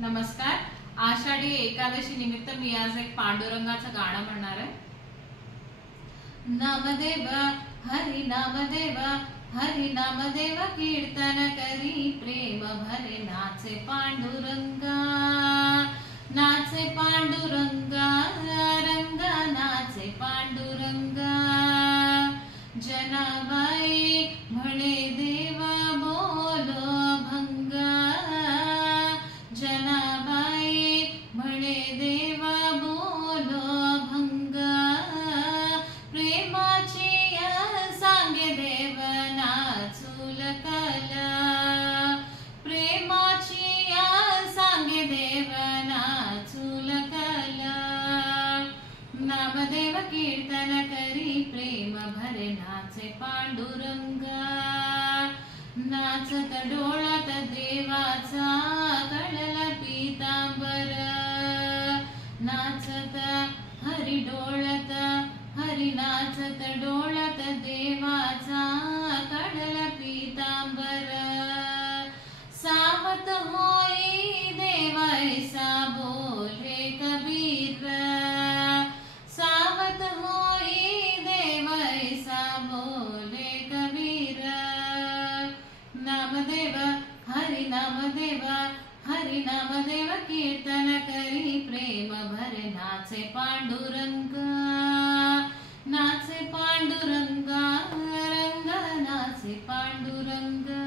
नमस्कार. आषाढी एकादशी निमित्त मी आज एक पांडुरंगाचं गाणं म्हणणार आहे. नामदेव हरि नामदेव, हरि नामदेव कीर्तन करी, प्रेम भरे नाचे पांडुरंगा, नाचे पांडुरंगा, रंगा नाचे पांडुरंगा. जनाबाई म्हणे देव बोलो भंगा, जनाबाई म्हणे देव बोलो भंगा. प्रेमाची सांगे देव नाचूल कला, प्रेमाची सांगे देव नाचूल कला. नामदेव कीर्तन करी, प्रेम भरे नाचे पांडुरंगा. नाचत डोळत देवाचा कळला पीतांबर, नाचत हरी डोळत, हरी नाचत डोळत देवाचा कळला पीतांबर. सावत होई देव ऐसा बोले कबीर, सावत होई देव ऐसा बोले कबीर. नामदेव हरि नामदेव, हरि नामदेव कीर्तन करी, प्रेम भरे नाचे पांडुरंगा, नाचे पांडुरंगा, रंग नाचे पांडुरंगा.